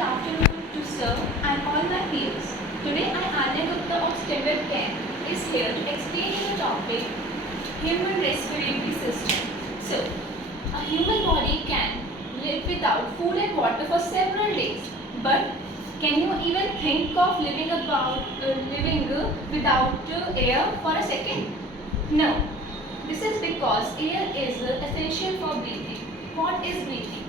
good afternoon to sir and all my peers. Today I, Anya Gupta of Standard 10, is here to explain the topic Human Respiratory System. So, a human body can live without food and water for several days, but can you even think of living without air for a second? No. This is because air is essential for breathing. What is breathing?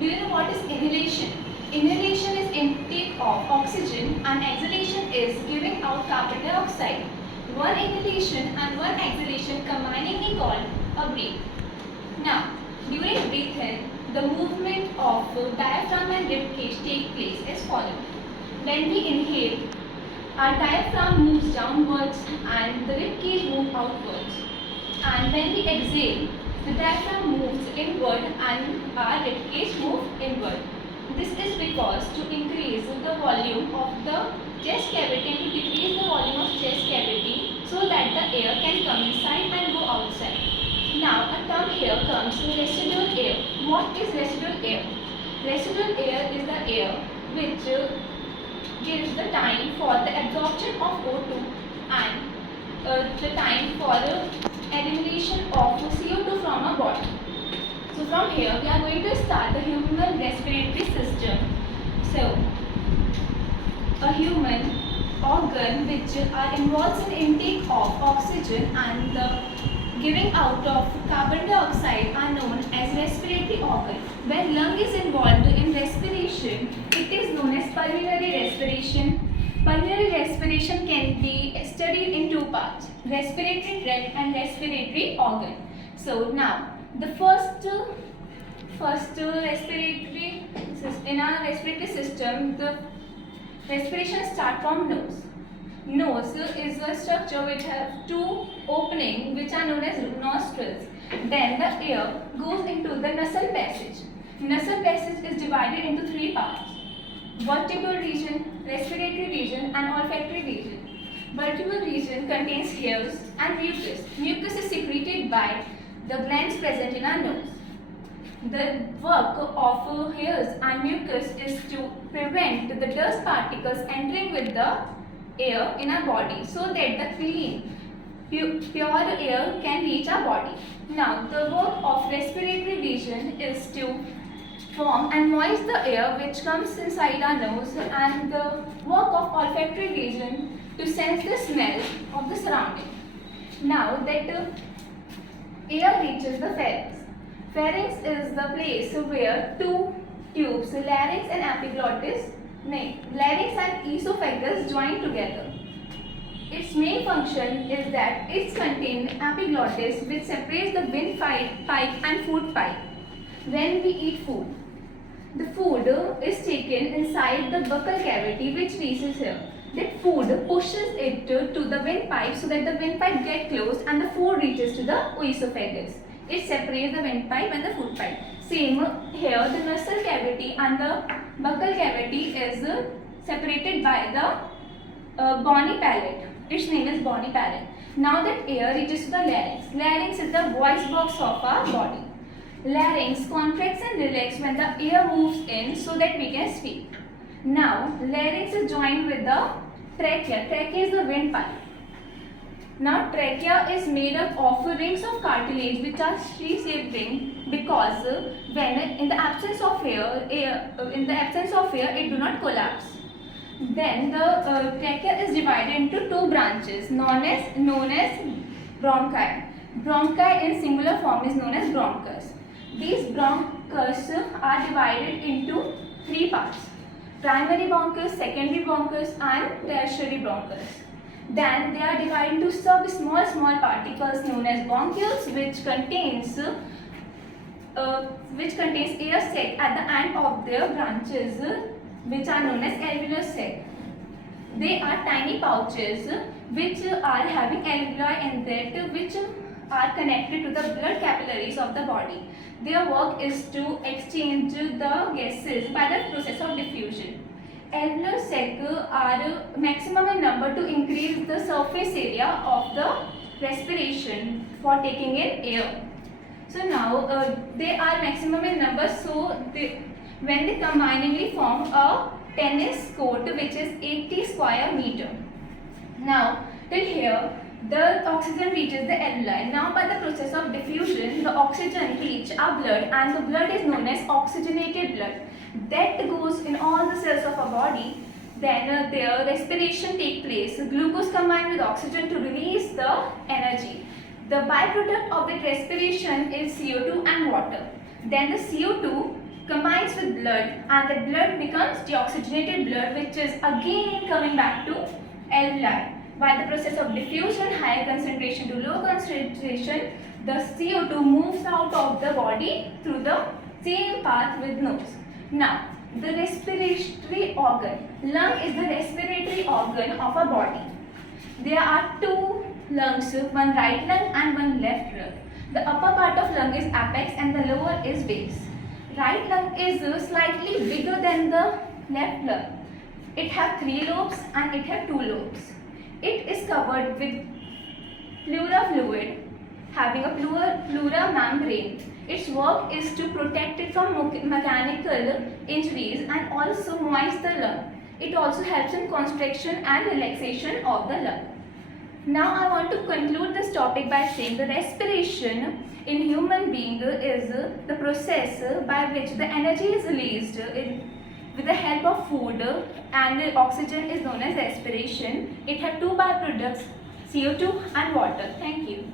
Do you know what is inhalation? Inhalation is intake of oxygen and exhalation is giving out carbon dioxide. One inhalation and one exhalation combining is called a breath. Now, during breath-in, the movement of diaphragm and rib cage take place as follows. When we inhale, our diaphragm moves downwards and the rib cage moves outwards. And when we exhale, the diaphragm moves inward and our rib cage moves inward. This is because to increase the volume of the chest cavity and to decrease the volume of chest cavity so that the air can come inside and go outside. Now a term here comes residual air. What is residual air? Residual air is the air which gives the time for the absorption of O2 and the time for elimination of CO2 from our body. So from here we are going to start the human respiratory system. So a human organ which are involved in intake of oxygen and the giving out of carbon dioxide are known as respiratory organ. When lung is involved in respiration, it is known as pulmonary respiration. Pulmonary respiration can be studied in two parts, respiratory tract and respiratory organ. So now, the first respiratory in our respiratory system, the respiration starts from nose. Nose is a structure which has two openings which are known as nostrils. Then the air goes into the nasal passage. Nasal passage is divided into three parts: vertebral region, respiratory region and olfactory region. Vertebral region contains hairs and mucus. Mucus is secreted by the glands present in our nose. The work of hairs and mucus is to prevent the dust particles entering with the air in our body so that the clean, pure air can reach our body. Now, the work of respiratory region is to form and moist the air which comes inside our nose, and the work of olfactory region to sense the smell of the surrounding. Now that air reaches the pharynx. Pharynx is the place where two tubes, larynx and epiglottis, larynx and esophagus join together. Its main function is that it contains epiglottis which separates the windpipe and food pipe. When we eat food, the food is taken inside the buccal cavity which reaches here. That food pushes it to the windpipe so that the windpipe gets closed and the food reaches to the esophagus. It separates the windpipe and the food pipe. Same here, the nasal cavity and the buccal cavity is separated by the bony palate. Its name is bony palate. Now that air reaches to the larynx. Larynx is the voice box of our body. Larynx contracts and relaxes when the air moves in so that we can speak. Now, larynx is joined with the trachea. Trachea is the windpipe. Now, trachea is made up of rings of cartilage which are tree-shaped ring because when in the absence of air, it do not collapse. Then the trachea is divided into two branches known as bronchi. Bronchi in singular form is known as bronchus. These bronchus are divided into three parts: primary bronchus, secondary bronchus and tertiary bronchus. Then they are divided into small particles known as bronchioles which contains air sac at the end of their branches which are known as alveolar sac. They are tiny pouches which are having alveoli in that which are connected to the blood capillaries of the body. Their work is to exchange the gases by the process of diffusion. Alveolar sac are maximum in number to increase the surface area of the respiration for taking in air. So now they are maximum in number, so when they combiningly form a tennis court which is 80 square meter. Now, till here, the oxygen reaches the alveoli. Now, by the process of diffusion, the oxygen reaches our blood, and the blood is known as oxygenated blood. That goes in all the cells of our body. Then their respiration take place. Glucose combined with oxygen to release the energy. The byproduct of that respiration is CO2 and water. Then the CO2 combines with blood, and the blood becomes deoxygenated blood, which is again coming back to alveoli. By the process of diffusion, higher concentration to low concentration, the CO2 moves out of the body through the same path with nose. Now, the respiratory organ. Lung is the respiratory organ of our body. There are two lungs, one right lung and one left lung. The upper part of lung is apex and the lower is base. Right lung is slightly bigger than the left lung. It has 3 lobes and it has 2 lobes. It is covered with pleura fluid, having a pleura membrane. Its work is to protect it from mechanical injuries and also moist the lung. It also helps in constriction and relaxation of the lung. Now I want to conclude this topic by saying the respiration in human being is the process by which the energy is released with the help of food, and the oxygen is known as respiration. It has 2 byproducts, CO2 and water. Thank you.